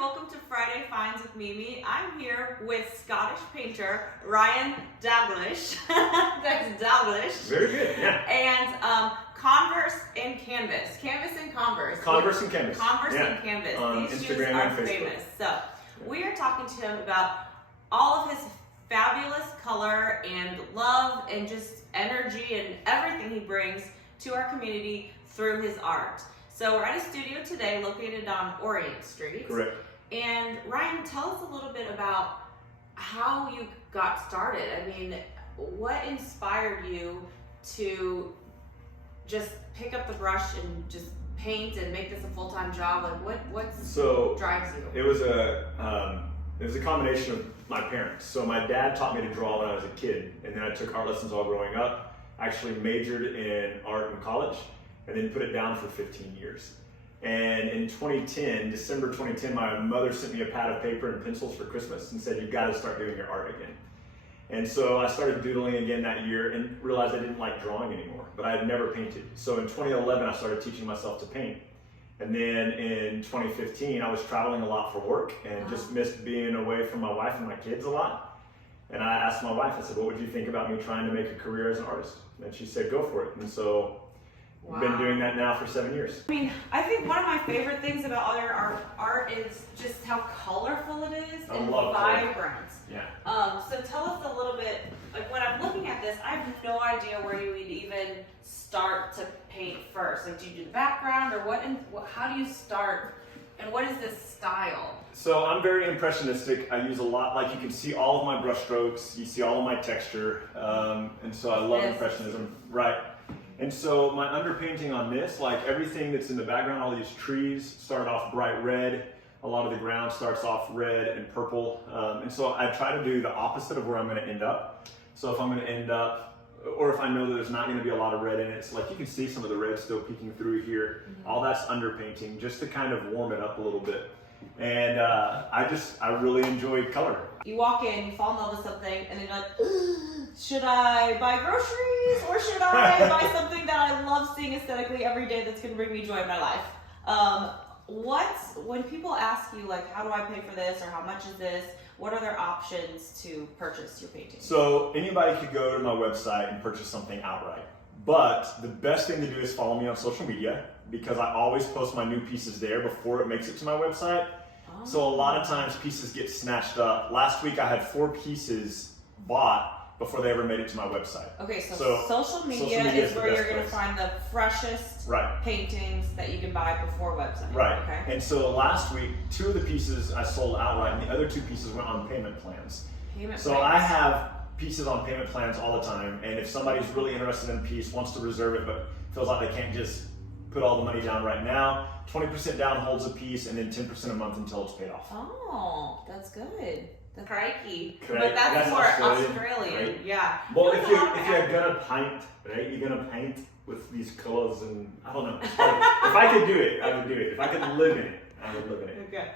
welcome to Friday Finds with Mimi. I'm here with Scottish painter RTDalgliesh. That's Dalglish. Very good, yeah. And Converse and Canvas. Converse and Canvas. Converse and Canvas. On These Instagram shoes are and Facebook. famous. So we are talking to him about all of his fabulous color and love and just energy and everything he brings to our community through his art. So we're at a studio today located on Orient Street. Correct. And Ryan, tell us a little bit about how you got started. I mean, what inspired you to just pick up the brush and just paint and make this a full-time job? Like what drives you? It was a combination of my parents. So my dad taught me to draw when I was a kid, and then I took art lessons all growing up. I actually majored in art in college and then put it down for 15 years. And in 2010, December 2010, my mother sent me a pad of paper and pencils for Christmas and said, "You've got to start doing your art again." And so I started doodling again that year and realized I didn't like drawing anymore, but I had never painted. So in 2011, I started teaching myself to paint. And then in 2015, I was traveling a lot for work and just missed being away from my wife and my kids a lot. And I asked my wife, I said, "What would you think about me trying to make a career as an artist?" And she said, "Go for it." And so I've been doing that now for 7 years. I mean, I think one of my favorite things about all your art is just how colorful it is and vibrant. Yeah. So tell us a little bit, like when I'm looking at this, I have no idea where you would even start to paint first. Like, do you do the background or how do you start and what is this style? So I'm very impressionistic. I use a lot, like you can see all of my brush strokes, you see all of my texture, and so I love impressionism. Right. And so my underpainting on this, like everything that's in the background, all these trees start off bright red. A lot of the ground starts off red and purple. And so I try to do the opposite of where I'm going to end up. So if I'm going to end up, or if I know that there's not going to be a lot of red in it, so like you can see some of the red still peeking through here. All that's underpainting just to kind of warm it up a little bit. And I really enjoy color. You walk in, you fall in love with something, and then you're like, should I buy groceries or should I buy something that I love seeing aesthetically every day that's going to bring me joy in my life? When people ask you, like, how do I pay for this or how much is this, what are their options to purchase your painting? So anybody could go to my website and purchase something outright. But the best thing to do is follow me on social media because I always post my new pieces there before it makes it to my website. So a lot of times pieces get snatched up. Last week I had 4 pieces bought before they ever made it to my website. Okay, so social media is where you're going to find the freshest paintings that you can buy before website. Right. Okay. And so last week, 2 of the pieces I sold outright and the other 2 pieces went on payment plans. I have pieces on payment plans all the time, and if somebody's really interested in a piece, wants to reserve it, but feels like they can't just put all the money down right now, 20% down holds a piece, and then 10% a month until it's paid off. Oh, that's good. That's crikey. But that's more Australian. Right? Yeah. Well, if you're gonna paint, right? You're gonna paint with these colors, and I don't know. If I could do it, I would do it. If I could live in it, I would live in it. Okay.